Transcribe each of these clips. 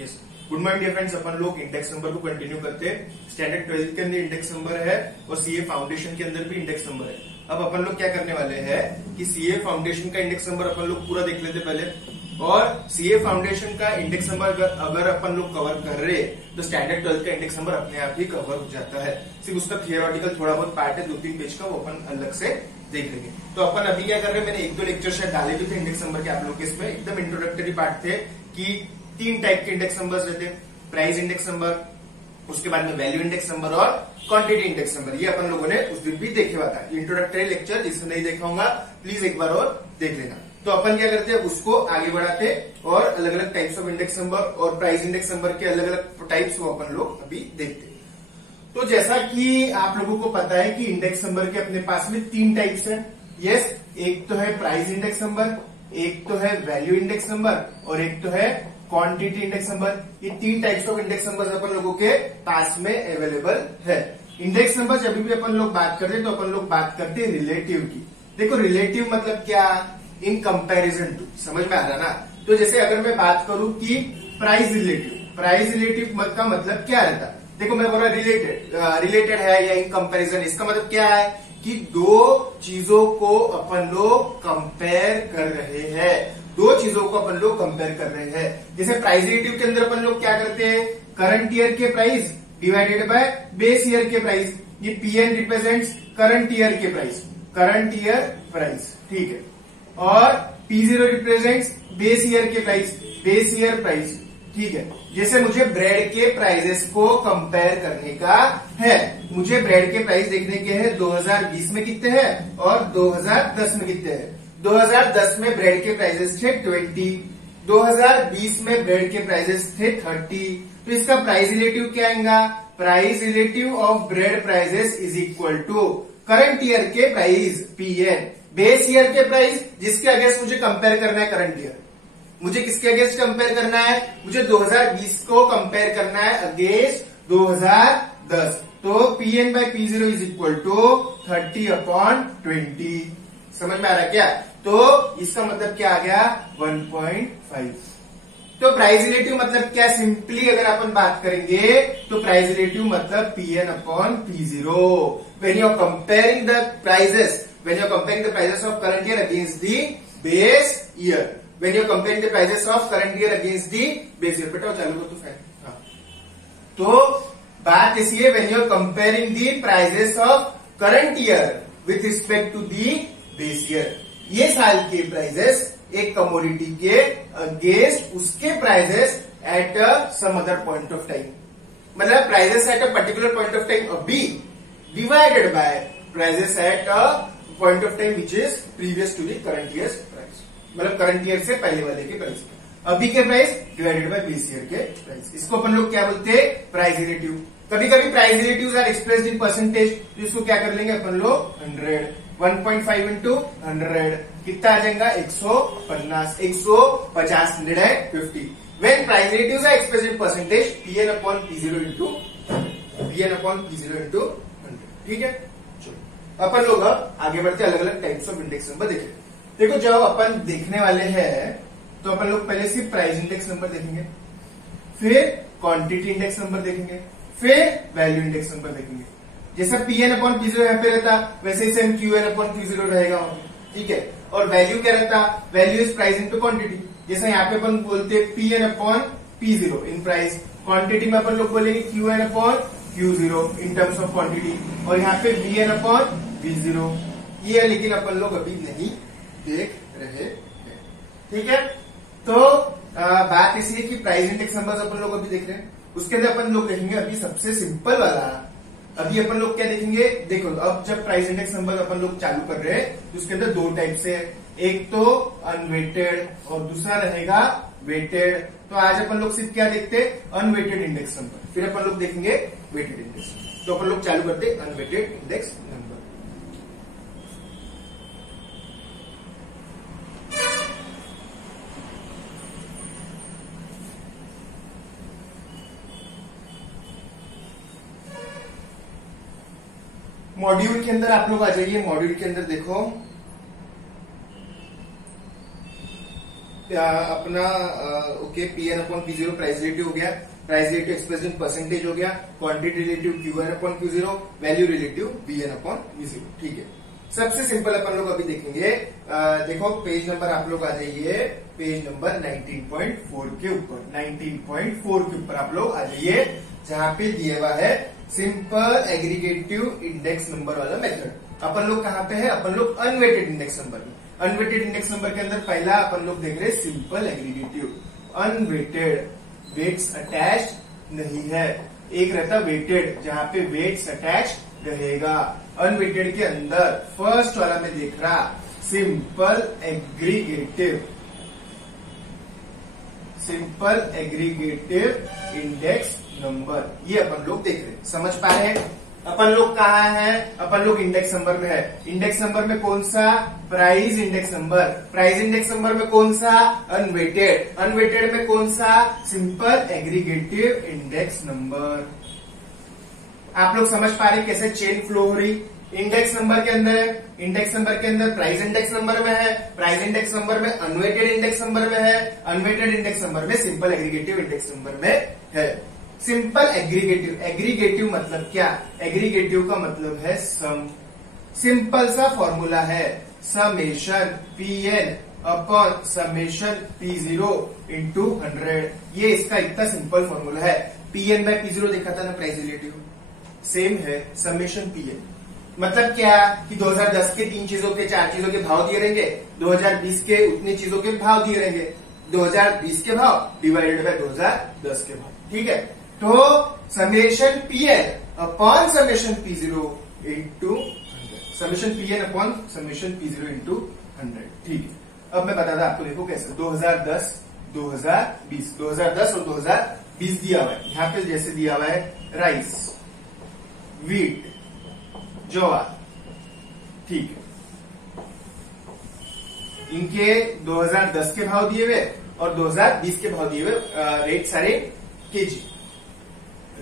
Yes, good morning dear friends. अपन लोग index number को कंटिन्यू करते हैं। स्टैंडर्ड 12 के अंदर इंडेक्स नंबर है और सीए फाउंडेशन के अंदर भी इंडेक्स नंबर है। अब अपन लोग क्या करने वाले हैं कि सीए फाउंडेशन का इंडेक्स नंबर अपन लोग पूरा देख लेते पहले, और सीए फाउंडेशन का इंडेक्स नंबर अगर अपन लोग कवर कर रहे तो स्टैंडर्ड 12 का इंडेक्स नंबर अपने आप ही कवर हो जाता है। सिर्फ उसका थियोरेटिकल थोड़ा बहुत पार्ट है, 2-3 पेज का, वो अपन अलग से देख लेंगे। तो अपन अभी क्या कर रहे हैं, मैंने 1-2 लेक्चर शायद डाले भी थे इंडेक्स नंबर के आप लोग के, इसमें एकदम इंट्रोडक्टरी पार्ट थे कि 3 टाइप के इंडेक्स नंबर्स रहते हैं, प्राइस इंडेक्स नंबर, उसके बाद में वैल्यू इंडेक्स नंबर और क्वांटिटी इंडेक्स नंबर। ये अपन लोगों ने उस दिन भी देखे हुआ था। इंट्रोडक्टरी लेक्चर जिसने नहीं देखा होगा प्लीज एक बार और देख लेना। तो अपन क्या करते हैं, उसको आगे बढ़ाते और अलग अलग टाइप्स ऑफ इंडेक्स नंबर और प्राइस इंडेक्स नंबर के अलग अलग टाइप्स वो अपन लोग अभी देखते हैं। तो जैसा कि आप लोगों को पता है कि इंडेक्स नंबर के अपने पास में 3 टाइप्स है। यस, एक तो है प्राइस इंडेक्स नंबर, एक तो है वैल्यू इंडेक्स नंबर और एक तो है क्वांटिटी इंडेक्स नंबर। ये 3 टाइप्स ऑफ इंडेक्स नंबर अपन लोगों के पास में अवेलेबल है। इंडेक्स नंबर जब भी अपन लोग बात करते हैं तो अपन लोग बात करते हैं रिलेटिव की। देखो रिलेटिव मतलब क्या, इन कंपैरिजन टू, समझ में आ रहा ना। तो जैसे अगर मैं बात करूं कि प्राइस रिलेटिव का मतलब क्या रहता, देखो मैं बोला रिलेटेड है या इन कंपैरिजन, इसका मतलब क्या है कि 2 चीजों को अपन लोग कंपेयर कर रहे हैं, 2 चीजों को अपन लोग कंपेयर कर रहे हैं। जैसे प्राइस रिलेटिव के अंदर अपन लोग क्या करते हैं, करंट ईयर के price divided by base year के प्राइस। ये पीएन रिप्रेजेंट्स करंट ईयर के प्राइस, करंट ईयर प्राइस, ठीक है। और P0 रिप्रेजेंट्स बेस ईयर के प्राइस, बेस ईयर प्राइस, ठीक है। जैसे मुझे ब्रेड के प्राइजेस को कंपेयर करने का है, मुझे ब्रेड के प्राइस देखने के हैं 2020 में कितने हैं और 2010 में कितने हैं। 2010 में ब्रेड के प्राइजेस थे 20, 2020 में ब्रेड के प्राइजेस थे 30। तो इसका प्राइस रिलेटिव क्या आएगा, price relative of bread prices is equal to current year के प्राइस पीएन, बेस ईयर के प्राइस जिसके अगेंस्ट मुझे कंपेयर करना है करंट ईयर। मुझे किसके अगेंस्ट कंपेयर करना है, मुझे 2020 को कंपेयर करना है अगेंस्ट 2010। तो P N by P0 is equal to 30/20। समझ में आ रहा है क्या। तो इसका मतलब क्या आ गया 1.5। तो प्राइस रिलेटिव मतलब क्या, सिंपली अगर अपन बात करेंगे तो प्राइस रिलेटिव मतलब PN/P0 when you are comparing the prices, when you are comparing the prices of current year against the base year, when you are comparing the prices of current year against the base year। बेटा चालू कर तो fan. हाँ, तो बात ऐसी है when you are comparing the prices of current year with respect to the base year, ये साल के प्राइजेस एक कमोडिटी के अगेंस्ट उसके prices at some other point of time, मतलब prices at a particular point of time अभी divided by prices at a point of time which is previous to the current year price, मतलब current year से पहले वाले के price, अभी के price divided by base year के price. इसको अपन लोग क्या बोलते हैं, प्राइस रिलेटिव। कभी कभी price relatives are expressed in percentage, तो इसको क्या कर लेंगे अपन लोग 100, 1.5 इंटू 100 कितना आ जाएगा 150, 150 150। When price relatives are expressed in percentage, PN/P0 into 100, ठीक है। चलो अपन लोग आगे बढ़ते अलग अलग टाइप्स ऑफ इंडेक्स नंबर देखें। देखो जब अपन देखने वाले हैं तो अपन लोग पहले सिर्फ प्राइस इंडेक्स नंबर देखेंगे, फिर क्वांटिटी इंडेक्स नंबर देखेंगे, फिर वैल्यू इंडेक्स नंबर देखेंगे। जैसा PN/P0 यहाँ पे रहता वैसे ही सेम QN/Q0 रहेगा वहां पे, ठीक है। और वैल्यू क्या रहता, value is price into quantity. जैसा यहाँ पे अपन बोलते हैं PN/P0 इन प्राइस, क्वांटिटी में अपन लोग बोलेंगे QN/Q0 in terms of quantity, और यहाँ पे VN/V0। ये लेकिन अपन लोग अभी नहीं देख रहे हैं, ठीक है। तो बात ऐसी है कि प्राइस इंडेक्स नंबर अपन लोग अभी देख रहे हैं, उसके अंदर अपन लोग देखेंगे अभी सबसे सिंपल वाला। अभी अपन लोग क्या देखेंगे, देखो अब जब प्राइस इंडेक्स नंबर अपन लोग चालू कर रहे हैं तो उसके अंदर 2 टाइप से, एक तो अनवेटेड और दूसरा रहेगा वेटेड। तो आज अपन लोग सिर्फ क्या देखते हैं, अनवेटेड इंडेक्स नंबर, फिर अपन लोग देखेंगे वेटेड इंडेक्स। तो अपन लोग चालू करते अनवेटेड इंडेक्स नंबर। मॉड्यूल के अंदर आप लोग आ जाइए, मॉड्यूल के अंदर देखो अपना okay Pn upon P0 price relative हो गया, price relative express in percentage हो गया, quantity relative Q1 upon Q0, value relative Vn upon V0। ठीक है, सबसे सिंपल अपन लोग अभी देखेंगे। देखो पेज नंबर आप लोग आ जाइए, पेज नंबर 19.4 के ऊपर, 19.4 के ऊपर आप लोग आ जाइए, जहां पे दिया हुआ है सिंपल एग्रीगेटिव इंडेक्स नंबर वाला मेथड। अपन लोग कहां पे है? अपन लोग अनवेटेड इंडेक्स नंबर में। अनवेटेड इंडेक्स नंबर के अंदर पहला अपन लोग देख रहे हैं simple aggregative. Unweighted, weights attached नहीं है, एक रहता वेटेड जहां पे वेट्स अटैच्ड रहेगा। अनवेटेड के अंदर फर्स्ट वाला में देख रहा simple aggregative, simple aggregative index number, ये अपन लोग देख रहे हैं। समझ पा रहे हैं? अपन लोग कहाँ है? अपन लोग इंडेक्स नंबर में है। इंडेक्स नंबर में कौन सा? Price index number. Price index number में कौन सा? अनवेटेड। अनवेटेड में कौन सा? Simple aggregative index number. आप लोग समझ पा रहे कैसे चेन फ्लो हो रही? इंडेक्स नंबर के अंदर, इंडेक्स नंबर के अंदर प्राइस इंडेक्स नंबर में है, प्राइस इंडेक्स नंबर में अनवेटेड इंडेक्स नंबर में है, अनवेटेड इंडेक्स नंबर में सिंपल एग्रीगेटिव इंडेक्स नंबर में है। सिंपल एग्रीगेटिव, एग्रीगेटिव मतलब क्या? एग्रीगेटिव का मतलब है सम। सिंपल सा फॉर्मूला है, summation Pn upon summation P0 into 100। ये इसका इतना सिंपल फॉर्मूला है। Pn बाय P0 देखा था ना प्राइस रिलेटिव, सेम है समेशन Pn। मतलब क्या कि 2010 के 3 चीजों के 4 चीजों के भाव दिए रहेंगे, 2020 के उतनी चीजों के भाव दिए रहेंगे, 2020 के भाव डिवाइडेड बाय 2010 के भाव। ठीक है, तो summation Pn upon summation P0 into 100, summation Pn upon summation P0 into 100। ठीक है, अब मैं बताता आपको, देखो कैसे 2010 2020, 2010 और 2020 दिया हुआ है। यहां पे जैसे दिया हुआ है राइस, वीट, ज्वार, ठीक है, इनके 2010 के भाव दिए हुए और 2020 के भाव दिए हुए, रेट सारे केजी।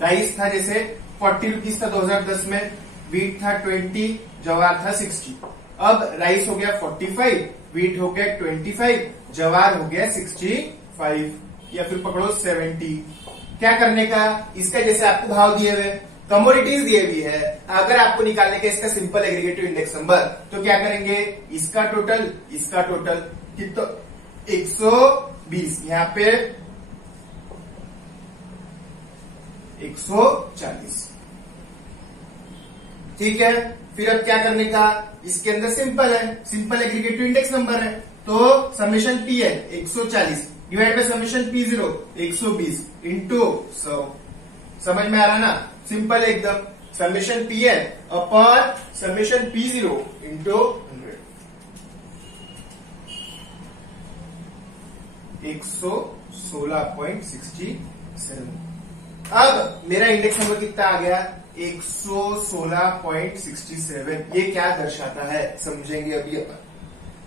राइस था जैसे 40 रुपीज था 2010 में, वीट था 20, ज्वार था 60। अब राइस हो गया 45, वीट हो गया 25, ज्वार हो गया 65 या फिर पकड़ो 70। क्या करने का? इसका जैसे आपको भाव दिए हुए, कमोडिटीज दिए हुई है, अगर आपको निकालने का इसका सिंपल एग्रीगेटिव इंडेक्स नंबर, तो क्या करेंगे? इसका टोटल, इसका टोटल कितना? 120, यहां पे 140। ठीक है, फिर अब क्या करने का? इसके अंदर सिंपल है, सिंपल एग्रीगेटिव इंडेक्स नंबर है, तो summation Pn 140 divide by summation P0 120 into 100। समझ में आ रहा ना? सिंपल एकदम, summation Pn upon summation P0 into 100, 116.67। अब मेरा इंडेक्स नंबर कितना आ गया? 116.67। ये क्या दर्शाता है समझेंगे अभी अपन।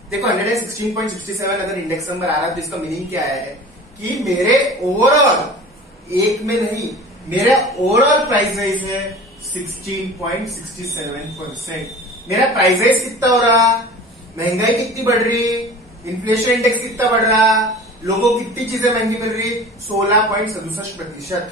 देखो 116.67 अगर इंडेक्स नंबर आ रहा है तो इसका मीनिंग क्या है कि मेरे ओवरऑल, एक में नहीं, मेरा ओवरऑल प्राइस राइज है 16.67%। मेरा प्राइस राइज कितना हो रहा? महंगाई कितनी बढ़ रही? इन्फ्लेशन इंडेक्स कितना बढ़ रहा? लोगों को कितनी चीजें महंगी मिल रही? 16.67%।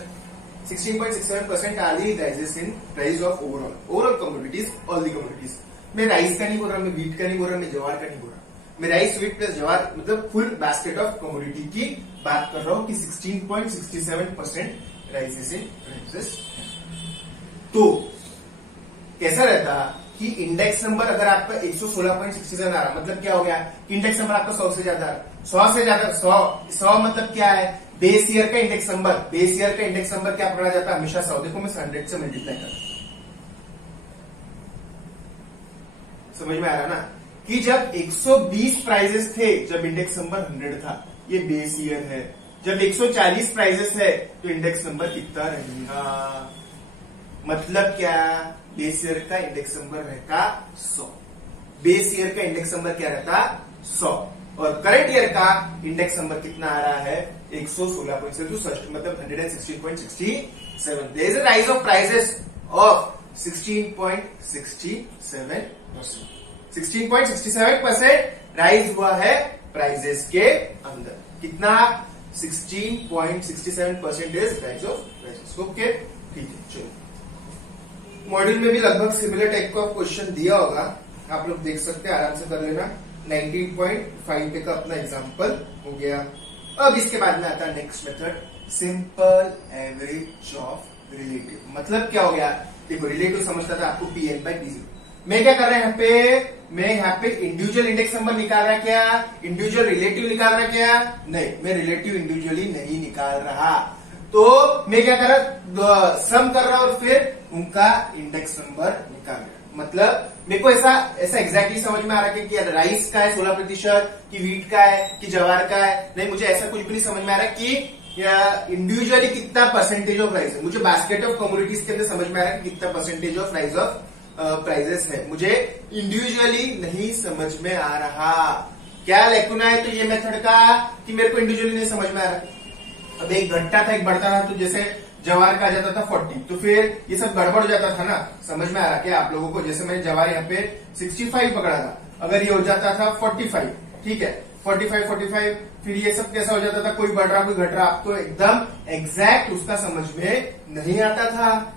16.67% are the rises in price of overall commodities, all the commodities. मैं राइस का नहीं बोल रहा, मैं व्हीट का नहीं बोल रहा, मैं ज्वार का नहीं बोल रहा, मैं राइस, व्हीट प्लस ज्वार मतलब फुल बास्केट ऑफ कमोडिटी की बात कर रहा हूं कि 16.67% राइजेस इन प्राइसेस। तो कैसा रहता कि इंडेक्स नंबर अगर आपका 116.67 आ रहा, मतलब क्या हो गया? इंडेक्स नंबर आपका 100 से ज्यादा, 100 से ज्यादा, 100 मतलब क्या है? बेस ईयर का इंडेक्स नंबर। बेस ईयर का इंडेक्स नंबर क्या पकड़ा जाता है? हमेशा 100। देखो मैं 100 से मल्टीप्लाई कर, समझ में आ रहा ना कि जब 120 प्राइजेस थे, जब इंडेक्स नंबर 100 था, ये बेस ईयर है। जब 140 प्राइजेस है तो इंडेक्स नंबर कितना रहेगा? मतलब क्या? बेस ईयर का इंडेक्स नंबर रहता 100। बेस ईयर का इंडेक्स नंबर क्या रहता? 100। और करंट ईयर का इंडेक्स नंबर कितना आ रहा है? 116.67, मतलब 116.67। There is a rise of prices of 16.67%। 16.67% rise हुआ है प्राइजेस के अंदर। कितना? 16.67% राइज ऑफ प्राइजेस। ओके, ठीक है। चलो, मॉड्यूल में भी लगभग सिमिलर टाइप का क्वेश्चन दिया होगा, आप लोग देख सकते हैं, आराम से कर लेना। 19.5 पे का अपना एग्जाम्पल हो गया। अब इसके बाद में आता है next method, simple average of relative. मतलब क्या हो गया? देखो, रिलेटिव समझता था आपको PN by P0। मैं क्या कर रहा है यहाँ पे? मैं यहाँ पे इंडिविजुअल इंडेक्स नंबर निकाल रहा क्या? इंडिविजुअल रिलेटिव निकाल रहा क्या? नहीं, मैं रिलेटिव इंडिविजुअली नहीं निकाल रहा। तो मैं क्या कर रहा? सम कर रहा और फिर उनका इंडेक्स नंबर निकाल रहा। मतलब मेरे को ऐसा एग्जैक्टली समझ में आ रहा है कि राइस का है 16%, कि वीट का है, कि जवार का है। नहीं, मुझे ऐसा कुछ भी नहीं समझ में आ रहा कि इंडिविजुअली कितना परसेंटेज ऑफ राइस है। मुझे बास्केट ऑफ कमोडिटीज के अंदर समझ में आ रहा है कि कितना percentage of rise of prices है। मुझे इंडिविजुअली नहीं समझ में आ रहा। क्या लेकुना है तो ये मेथड का कि मेरे को इंडिविजुअली नहीं समझ में आ रहा। अब एक घटता था, एक बढ़ता था, तो जैसे जवार का आ जाता था 40, तो फिर ये सब गड़बड़ हो जाता था ना। समझ में आ रहा क्या आप लोगों को? जैसे मैंने जवार यहाँ पे 65 पकड़ा था, अगर ये हो जाता था 45, ठीक है, 45, फिर ये सब कैसा हो जाता था? कोई बढ़ रहा कोई घट रहा, आपको एकदम एग्जैक्ट उसका समझ में नहीं आता था।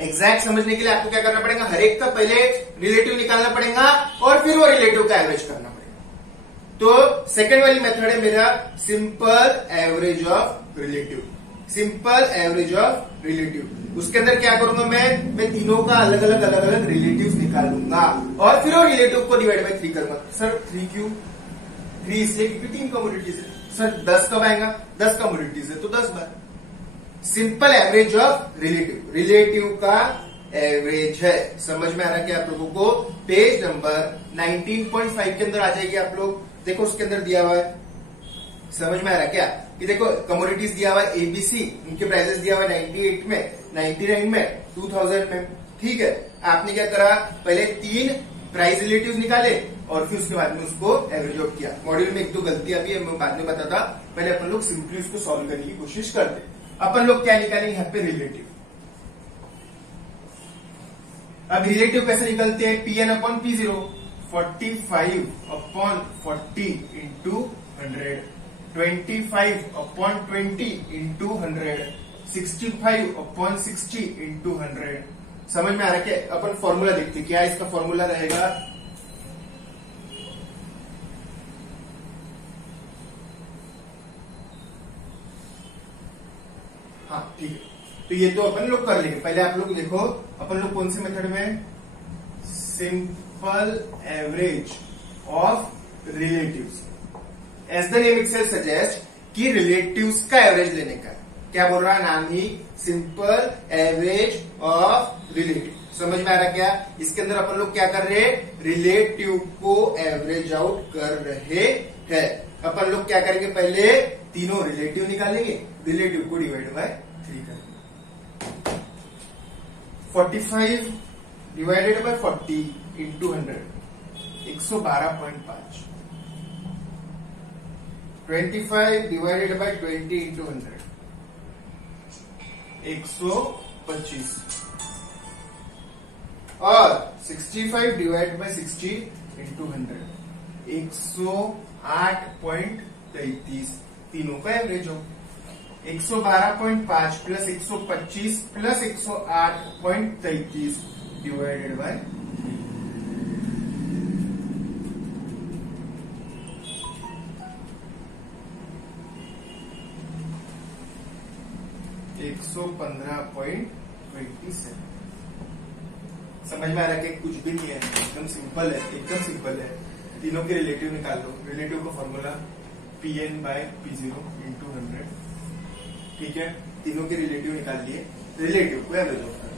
एग्जैक्ट समझने के लिए आपको क्या करना पड़ेगा? हर एक का पहले रिलेटिव निकालना पड़ेगा और फिर वो रिलेटिव का एवरेज करना पड़ेगा। तो सेकंड वाली मेथड है मेरा simple average of relative. Simple average of relative, उसके अंदर क्या करूंगा मैं तीनों का अलग अलग रिलेटिव निकालूंगा और फिर वो रिलेटिव को डिवाइड बाय 3 करूंगा। सर 3 क्यों? 3 इसलिए क्योंकि 3 कमोडिटीज है। सर 10 कब आएगा? 10 कमोडिटीज है तो 10 बार। Simple average of relative, relative का एवरेज है। समझ में आ रहा है क्या आप लोगों को? पेज नंबर 19.5 के अंदर आ जाएगी। आप लोग देखो, उसके अंदर दिया हुआ है। समझ में आ रहा है क्या कि देखो, कमोडिटीज दिया हुआ है ABC, उनके प्राइसेस दिया हुआ है 98 में, 99 में, 2000 में। ठीक है, आपने क्या करा? पहले 3 प्राइस रिलेटिव निकाले और फिर उसके बाद में उसको एवरेज आउट किया। मॉड्यूल में 1-2 गलतियां भी है, मैं बाद में बताता। पहले अपन लोग सिंपली उसको सॉल्व करने की कोशिश करते। अपन लोग क्या निकालेंगे यहाँ पे? रिलेटिव। अब रिलेटिव कैसे निकलते हैं? PN upon P0, 45 upon 40 into 100, 25 upon 20 into 100, 65 upon 60 into 100। समझ में आ रहा है क्या? अपन फॉर्मूला देखते क्या इसका फॉर्मूला रहेगा। हाँ, ठीक है, तो ये तो अपन लोग कर लेंगे। पहले आप लोग देखो, अपन लोग कौन से मेथड में? Simple average of relatives. As the name itself suggest कि रिलेटिव्स का एवरेज लेने का। क्या बोल रहा है नाम ही? Simple average of relative. समझ में आ रहा क्या? इसके अंदर अपन लोग क्या कर रहे हैं? रिलेटिव को एवरेज आउट कर रहे हैं। अपन लोग क्या करेंगे? पहले तीनों रिलेटिव निकालेंगे, रिलेटिव को डिवाइड बाय 3 करेंगे। 45 divided by 40 into 100, 112.5। 25 divided by 20 into 100, 125। और 65 डिवाइडेड बाय 60 इंटू 100, 108.33। तीनों का एवरेज हो 112.5 प्लस 125 प्लस 108.33 डिवाइडेड बाय 115.27। समझ में आ रहा है कि कुछ भी नहीं है, एकदम सिंपल है, एकदम सिंपल है। तीनों के रिलेटिव निकाल लो। रिलेटिव का formula PN by P0 into 100। ठीक है, तीनों के रिलेटिव निकाल लिए, रिलेटिव को एवरेज ऑफ कर।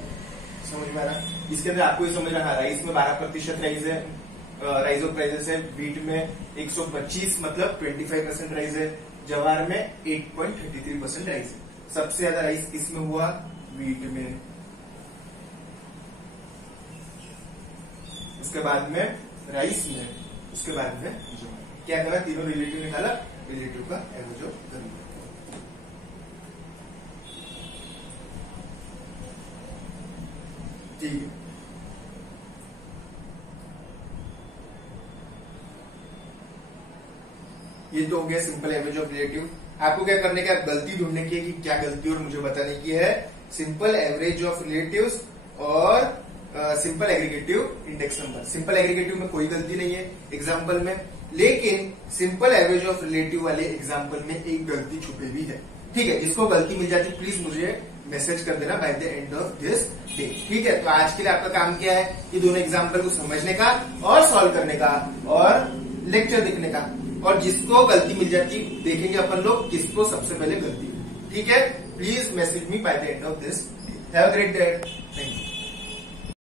समझ में आ रहा? इसके अंदर आपको ये समझ रहा है, राइस में 12% राइस है, राइस ऑफ प्राइसेस है। वीट में 125 मतलब 25% राइस है। जवार में 8.33% राइस है। सबसे ज्यादा राइस किस में हुआ? वीट में। उसके बाद में राइस में, उसके बाद में जवार। क्या करा? तीनों रिलेटिव निकाला, रिलेटिव का एवरेज ऑफ कर लिया। ठीक है, ये तो हो गया सिंपल एवरेज ऑफ रिलेटिव। आपको क्या करने का, गलती ढूंढने की है कि क्या गलती और मुझे बताने की है। सिंपल एवरेज ऑफ रिलेटिव्स और simple aggregative index number. Simple aggregative में कोई गलती नहीं है एग्जाम्पल में, लेकिन सिंपल एवरेज ऑफ रिलेटिव वाले एग्जाम्पल में एक गलती छुपी हुई है। ठीक है, जिसको गलती मिल जाती प्लीज मुझे मैसेज कर देना by the end of this day. ठीक है, तो आज के लिए आपका काम क्या है कि दोनों एग्जाम्पल को समझने का और सॉल्व करने का और लेक्चर देखने का, और जिसको गलती मिल जाती देखेंगे अपन लोग किसको सबसे पहले गलती। ठीक है, please message me by the end of this. Have a great day. Thank you.